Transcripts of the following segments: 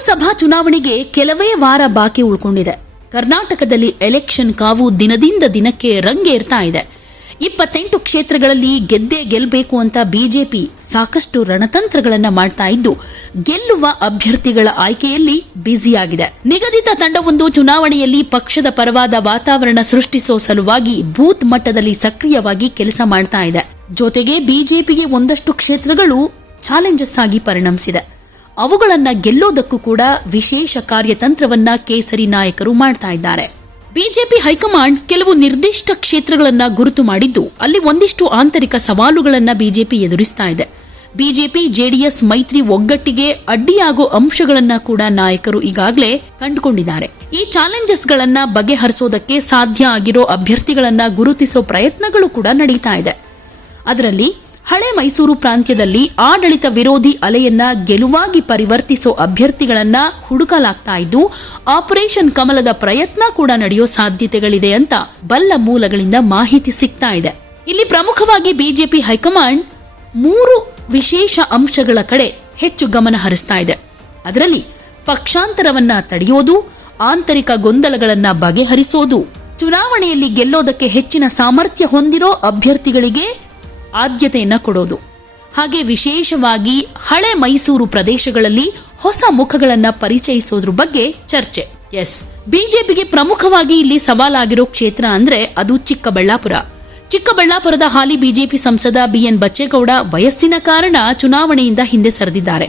ಲೋಕಸಭಾ ಚುನಾವಣೆಗೆ ಕೆಲವೇ ವಾರ ಬಾಕಿ ಉಳ್ಕೊಂಡಿದೆ. ಕರ್ನಾಟಕದಲ್ಲಿ ಎಲೆಕ್ಷನ್ ಕಾವು ದಿನದಿಂದ ದಿನಕ್ಕೆ ರಂಗೇರ್ತಾ ಇದೆ. ಇಪ್ಪತ್ತೆಂಟು ಕ್ಷೇತ್ರಗಳಲ್ಲಿ ಗೆದ್ದೇ ಗೆಲ್ಲಬೇಕು ಅಂತ ಬಿಜೆಪಿ ಸಾಕಷ್ಟು ರಣತಂತ್ರಗಳನ್ನ ಮಾಡ್ತಾ ಇದ್ದು, ಗೆಲ್ಲುವ ಅಭ್ಯರ್ಥಿಗಳ ಆಯ್ಕೆಯಲ್ಲಿ ಬ್ಯುಸಿಯಾಗಿದೆ. ನಿಗದಿತ ತಂಡವೊಂದು ಚುನಾವಣೆಯಲ್ಲಿ ಪಕ್ಷದ ಪರವಾದ ವಾತಾವರಣ ಸೃಷ್ಟಿಸೋ ಸಲುವಾಗಿ ಬೂತ್ ಮಟ್ಟದಲ್ಲಿ ಸಕ್ರಿಯವಾಗಿ ಕೆಲಸ ಮಾಡ್ತಾ ಇದೆ. ಜೊತೆಗೆ ಬಿಜೆಪಿಗೆ ಒಂದಷ್ಟು ಕ್ಷೇತ್ರಗಳು ಚಾಲೆಂಜಸ್ ಆಗಿ ಪರಿಣಮಿಸಿದೆ. ಅವುಗಳನ್ನ ಗೆಲ್ಲೋದಕ್ಕೂ ಕೂಡ ವಿಶೇಷ ಕಾರ್ಯತಂತ್ರವನ್ನ ಕೇಸರಿ ನಾಯಕರು ಮಾಡ್ತಾ ಇದ್ದಾರೆ. ಬಿಜೆಪಿ ಹೈಕಮಾಂಡ್ ಕೆಲವು ನಿರ್ದಿಷ್ಟ ಕ್ಷೇತ್ರಗಳನ್ನ ಗುರುತು ಮಾಡಿದ್ದು, ಅಲ್ಲಿ ಒಂದಿಷ್ಟು ಆಂತರಿಕ ಸವಾಲುಗಳನ್ನ ಬಿಜೆಪಿ ಎದುರಿಸ್ತಾ ಇದೆ. ಬಿಜೆಪಿ, ಜೆಡಿಎಸ್ ಮೈತ್ರಿ ಒಗ್ಗಟ್ಟಿಗೆ ಅಡ್ಡಿಯಾಗೋ ಅಂಶಗಳನ್ನ ಕೂಡ ನಾಯಕರು ಈಗಾಗಲೇ ಕಂಡುಕೊಂಡಿದ್ದಾರೆ. ಈ ಚಾಲೆಂಜಸ್ಗಳನ್ನ ಬಗೆಹರಿಸೋದಕ್ಕೆ ಸಾಧ್ಯ ಆಗಿರೋ ಅಭ್ಯರ್ಥಿಗಳನ್ನ ಗುರುತಿಸೋ ಪ್ರಯತ್ನಗಳು ಕೂಡ ನಡೀತಾ ಇದೆ. ಅದರಲ್ಲಿ ಹಳೆ ಮೈಸೂರು ಪ್ರಾಂತ್ಯದಲ್ಲಿ ಆಡಳಿತ ವಿರೋಧಿ ಅಲೆಯನ್ನ ಗೆಲುವಾಗಿ ಪರಿವರ್ತಿಸೋ ಅಭ್ಯರ್ಥಿಗಳನ್ನ ಹುಡುಕಲಾಗ್ತಾ ಇದ್ದು, ಆಪರೇಷನ್ ಕಮಲದ ಪ್ರಯತ್ನ ಕೂಡ ನಡೆಯೋ ಸಾಧ್ಯತೆಗಳಿದೆ ಅಂತ ಬಲ್ಲ ಮೂಲಗಳಿಂದ ಮಾಹಿತಿ ಸಿಗ್ತಾ ಇದೆ. ಇಲ್ಲಿ ಪ್ರಮುಖವಾಗಿ ಬಿಜೆಪಿ ಹೈಕಮಾಂಡ್ ಮೂರು ವಿಶೇಷ ಅಂಶಗಳ ಕಡೆ ಹೆಚ್ಚು ಗಮನ ಹರಿಸ್ತಾ ಇದೆ. ಅದರಲ್ಲಿ ಪಕ್ಷಾಂತರವನ್ನ ತಡೆಯೋದು, ಆಂತರಿಕ ಗೊಂದಲಗಳನ್ನ ಬಗೆಹರಿಸೋದು, ಚುನಾವಣೆಯಲ್ಲಿ ಗೆಲ್ಲೋದಕ್ಕೆ ಹೆಚ್ಚಿನ ಸಾಮರ್ಥ್ಯ ಹೊಂದಿರೋ ಅಭ್ಯರ್ಥಿಗಳಿಗೆ ಆದ್ಯತೆಯನ್ನ ಕೊಡೋದು. ಹಾಗೆ ವಿಶೇಷವಾಗಿ ಹಳೆ ಮೈಸೂರು ಪ್ರದೇಶಗಳಲ್ಲಿ ಹೊಸ ಮುಖಗಳನ್ನ ಪರಿಚಯಿಸೋದ್ರ ಬಗ್ಗೆ ಚರ್ಚೆ. ಎಸ್ ಬಿಜೆಪಿಗೆ ಪ್ರಮುಖವಾಗಿ ಇಲ್ಲಿ ಸವಾಲಾಗಿರೋ ಕ್ಷೇತ್ರ ಅಂದ್ರೆ ಅದು ಚಿಕ್ಕಬಳ್ಳಾಪುರ. ಚಿಕ್ಕಬಳ್ಳಾಪುರದ ಹಾಲಿ ಬಿಜೆಪಿ ಸಂಸದ ಬಿಎನ್ ಬಚ್ಚೇಗೌಡ ವಯಸ್ಸಿನ ಕಾರಣ ಚುನಾವಣೆಯಿಂದ ಹಿಂದೆ ಸರಿದಿದ್ದಾರೆ.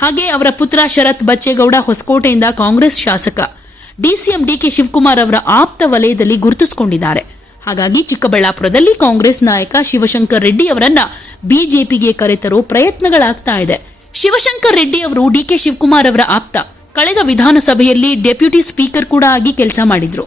ಹಾಗೆ ಅವರ ಪುತ್ರ ಶರತ್ ಬಚ್ಚೇಗೌಡ ಹೊಸಕೋಟೆಯಿಂದ ಕಾಂಗ್ರೆಸ್ ಶಾಸಕ. ಡಿಸಿಎಂ ಡಿಕೆ ಶಿವಕುಮಾರ್ ಅವರ ಆಪ್ತ ವಲಯದಲ್ಲಿ ಗುರುತಿಸಿಕೊಂಡಿದ್ದಾರೆ. ಹಾಗಾಗಿ ಚಿಕ್ಕಬಳ್ಳಾಪುರದಲ್ಲಿ ಕಾಂಗ್ರೆಸ್ ನಾಯಕ ಶಿವಶಂಕರ್ ರೆಡ್ಡಿ ಅವರನ್ನ ಬಿಜೆಪಿಗೆ ಕರೆತರೋ ಪ್ರಯತ್ನಗಳಾಗ್ತಾ ಇದೆ. ಶಿವಶಂಕರ್ ರೆಡ್ಡಿ ಅವರು ಡಿಕೆ ಶಿವಕುಮಾರ್ ಅವರ ಆಪ್ತ. ಕಳೆದ ವಿಧಾನಸಭೆಯಲ್ಲಿ ಡೆಪ್ಯೂಟಿ ಸ್ಪೀಕರ್ ಕೂಡ ಆಗಿ ಕೆಲಸ ಮಾಡಿದ್ರು.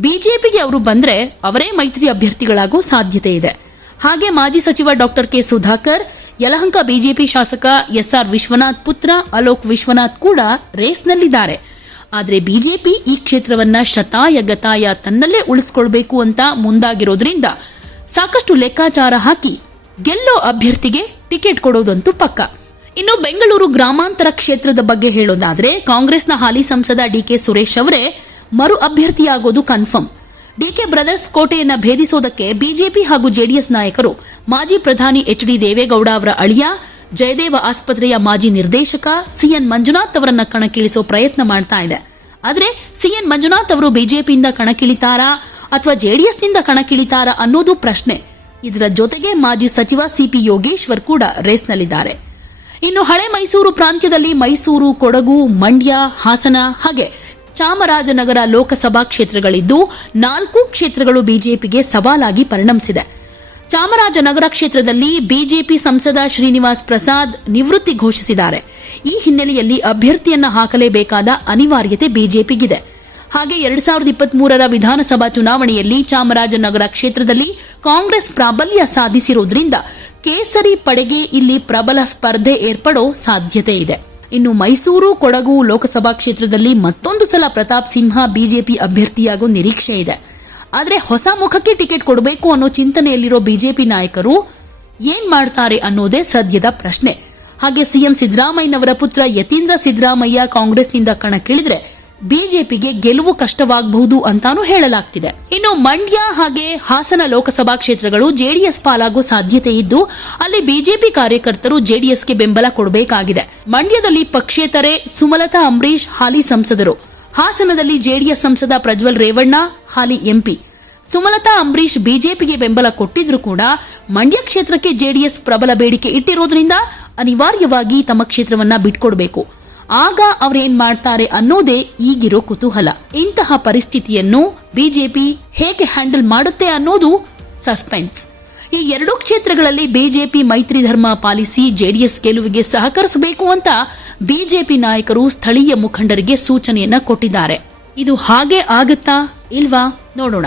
ಬಿಜೆಪಿಗೆ ಅವರು ಬಂದ್ರೆ ಅವರೇ ಮೈತ್ರಿ ಅಭ್ಯರ್ಥಿಗಳಾಗೋ ಸಾಧ್ಯತೆ ಇದೆ. ಹಾಗೆ ಮಾಜಿ ಸಚಿವ doctor K. Sudhakar, Yelahanka BJP ಶಾಸಕ ಎಸ್ಆರ್ ವಿಶ್ವನಾಥ್ ಪುತ್ರ ಅಲೋಕ್ ವಿಶ್ವನಾಥ್ ಕೂಡ ರೇಸ್ನಲ್ಲಿದ್ದಾರೆ. ಆದರೆ ಬಿಜೆಪಿ ಈ ಕ್ಷೇತ್ರವನ್ನ ಶತಾಯ ಗತಾಯ ತನ್ನಲ್ಲೇ ಉಳಿಸ್ಕೊಳ್ಬೇಕು ಅಂತ ಮುಂದಾಗಿರೋದ್ರಿಂದ ಸಾಕಷ್ಟು ಲೆಕ್ಕಾಚಾರ ಹಾಕಿ ಗೆಲ್ಲೋ ಅಭ್ಯರ್ಥಿಗೆ ಟಿಕೆಟ್ ಕೊಡೋದಂತೂ ಪಕ್ಕ. ಇನ್ನು ಬೆಂಗಳೂರು ಗ್ರಾಮಾಂತರ ಕ್ಷೇತ್ರದ ಬಗ್ಗೆ ಹೇಳೋದಾದ್ರೆ ಕಾಂಗ್ರೆಸ್ನ ಹಾಲಿ ಸಂಸದ ಡಿಕೆ ಸುರೇಶ್ ಅವರೇ ಮರು ಅಭ್ಯರ್ಥಿಯಾಗೋದು ಕನ್ಫರ್ಮ್. ಡಿಕೆ ಬ್ರದರ್ಸ್ ಕೋಟೆಯನ್ನ ಭೇದಿಸೋದಕ್ಕೆ ಬಿಜೆಪಿ ಹಾಗೂ ಜೆಡಿಎಸ್ ನಾಯಕರು ಮಾಜಿ ಪ್ರಧಾನಿ ಎಚ್ ಡಿ ದೇವೇಗೌಡ ಅವರ ಅಳಿಯ ಜಯದೇವ ಆಸ್ಪತ್ರೆಯ ಮಾಜಿ ನಿರ್ದೇಶಕ ಸಿಎನ್ ಮಂಜುನಾಥ್ ಅವರನ್ನ ಕಣಕ್ಕಿಳಿಸೋ ಪ್ರಯತ್ನ ಮಾಡ್ತಾ ಇದೆ. ಆದರೆ ಸಿಎನ್ ಮಂಜುನಾಥ್ ಅವರು ಬಿಜೆಪಿಯಿಂದ ಕಣಕ್ಕಿಳಿತಾರಾ ಅಥವಾ ಜೆಡಿಎಸ್ನಿಂದ ಕಣಕ್ಕಿಳಿತಾರಾ ಅನ್ನೋದು ಪ್ರಶ್ನೆ. ಇದರ ಜೊತೆಗೆ ಮಾಜಿ ಸಚಿವ ಸಿಪಿ ಯೋಗೇಶ್ವರ್ ಕೂಡ ರೇಸ್ನಲ್ಲಿದ್ದಾರೆ. ಇನ್ನು ಹಳೆ ಮೈಸೂರು ಪ್ರಾಂತ್ಯದಲ್ಲಿ ಮೈಸೂರು, ಕೊಡಗು, ಮಂಡ್ಯ, ಹಾಸನ ಹಾಗೆ ಚಾಮರಾಜನಗರ ಲೋಕಸಭಾ ಕ್ಷೇತ್ರಗಳಿದ್ದು ನಾಲ್ಕು ಕ್ಷೇತ್ರಗಳು ಬಿಜೆಪಿಗೆ ಸವಾಲಾಗಿ ಪರಿಣಮಿಸಿದೆ. ಚಾಮರಾಜನಗರ ಕ್ಷೇತ್ರದಲ್ಲಿ ಬಿಜೆಪಿ ಸಂಸದ ಶ್ರೀನಿವಾಸ್ ಪ್ರಸಾದ್ ನಿವೃತ್ತಿ ಘೋಷಿಸಿದ್ದಾರೆ. ಈ ಹಿನ್ನೆಲೆಯಲ್ಲಿ ಅಭ್ಯರ್ಥಿಯನ್ನು ಹಾಕಲೇಬೇಕಾದ ಅನಿವಾರ್ಯತೆ ಬಿಜೆಪಿಗಿದೆ. ಹಾಗೆ ಎರಡ್ ಸಾವಿರದ ಇಪ್ಪತ್ತ್ ಮೂರರ ವಿಧಾನಸಭಾ ಚುನಾವಣೆಯಲ್ಲಿ ಚಾಮರಾಜನಗರ ಕ್ಷೇತ್ರದಲ್ಲಿ ಕಾಂಗ್ರೆಸ್ ಪ್ರಾಬಲ್ಯ ಸಾಧಿಸಿರುವುದರಿಂದ ಕೇಸರಿ ಪಡೆಗೆ ಇಲ್ಲಿ ಪ್ರಬಲ ಸ್ಪರ್ಧೆ ಏರ್ಪಡೋ ಸಾಧ್ಯತೆ ಇದೆ. ಇನ್ನು ಮೈಸೂರು, ಕೊಡಗು ಲೋಕಸಭಾ ಕ್ಷೇತ್ರದಲ್ಲಿ ಮತ್ತೊಂದು ಸಲ ಪ್ರತಾಪ್ ಸಿಂಹ ಬಿಜೆಪಿ ಅಭ್ಯರ್ಥಿಯಾಗೋ ನಿರೀಕ್ಷೆ ಇದೆ. ಆದರೆ ಹೊಸ ಮುಖಕ್ಕೆ ಟಿಕೆಟ್ ಕೊಡಬೇಕು ಅನ್ನೋ ಚಿಂತನೆಯಲ್ಲಿರೋ ಬಿಜೆಪಿ ನಾಯಕರು ಏನ್ ಮಾಡ್ತಾರೆ ಅನ್ನೋದೇ ಸದ್ಯದ ಪ್ರಶ್ನೆ. ಹಾಗೆ ಸಿಎಂ ಸಿದ್ದರಾಮಯ್ಯನವರ ಪುತ್ರ ಯತೀಂದ್ರ ಸಿದ್ದರಾಮಯ್ಯ ಕಾಂಗ್ರೆಸ್ನಿಂದ ಕಣಕ್ಕಿಳಿದ್ರೆ ಬಿಜೆಪಿಗೆ ಗೆಲುವು ಕಷ್ಟವಾಗಬಹುದು ಅಂತಾನೂ ಹೇಳಲಾಗ್ತಿದೆ. ಇನ್ನು ಮಂಡ್ಯ ಹಾಗೆ ಹಾಸನ ಲೋಕಸಭಾ ಕ್ಷೇತ್ರಗಳು ಜೆಡಿಎಸ್ ಪಾಲಾಗೋ ಸಾಧ್ಯತೆ ಇದ್ದು ಅಲ್ಲಿ ಬಿಜೆಪಿ ಕಾರ್ಯಕರ್ತರು ಜೆಡಿಎಸ್ಗೆ ಬೆಂಬಲ ಕೊಡಬೇಕಾಗಿದೆ. ಮಂಡ್ಯದಲ್ಲಿ ಪಕ್ಷೇತರೆ ಸುಮಲತಾ ಅಂಬರೀಶ್ ಹಾಲಿ ಸಂಸದರು. ಹಾಸನದಲ್ಲಿ ಜೆಡಿಎಸ್ ಸಂಸದ ಪ್ರಜ್ವಲ್ ರೇವಣ್ಣ, ಹಾಲಿ ಎಂಪಿ. ಸುಮಲತಾ ಅಂಬರೀಶ್ ಬಿಜೆಪಿಗೆ ಬೆಂಬಲ ಕೊಟ್ಟಿದ್ರೂ ಕೂಡ ಮಂಡ್ಯ ಕ್ಷೇತ್ರಕ್ಕೆ ಜೆಡಿಎಸ್ ಪ್ರಬಲ ಬೇಡಿಕೆ ಇಟ್ಟಿರೋದ್ರಿಂದ ಅನಿವಾರ್ಯವಾಗಿ ತಮ್ಮ ಕ್ಷೇತ್ರವನ್ನ ಬಿಟ್ಕೊಡ್ಬೇಕು. ಆಗ ಅವ್ರೇನ್ ಮಾಡ್ತಾರೆ ಅನ್ನೋದೇ ಈಗಿರೋ ಕುತೂಹಲ. ಇಂತಹ ಪರಿಸ್ಥಿತಿಯನ್ನು ಬಿಜೆಪಿ ಹೇಗೆ ಹ್ಯಾಂಡಲ್ ಮಾಡುತ್ತೆ ಅನ್ನೋದು ಸಸ್ಪೆನ್ಸ್. ಈ ಎರಡೂ ಕ್ಷೇತ್ರಗಳಲ್ಲಿ ಬಿಜೆಪಿ ಮೈತ್ರಿ ಧರ್ಮ ಪಾಲಿಸಿ, ಜೆಡಿಎಸ್ ಗೆಲುವಿಗೆ ಸಹಕರಿಸಬೇಕು ಅಂತ ಬಿಜೆಪಿ ನಾಯಕರು ಸ್ಥಳೀಯ ಮುಖಂಡರಿಗೆ ಸೂಚನೆಯನ್ನ ಕೊಟ್ಟಿದ್ದಾರೆ. ಇದು ಹಾಗೆ ಆಗುತ್ತಾ ಇಲ್ವಾ? ನೋಡೋಣ.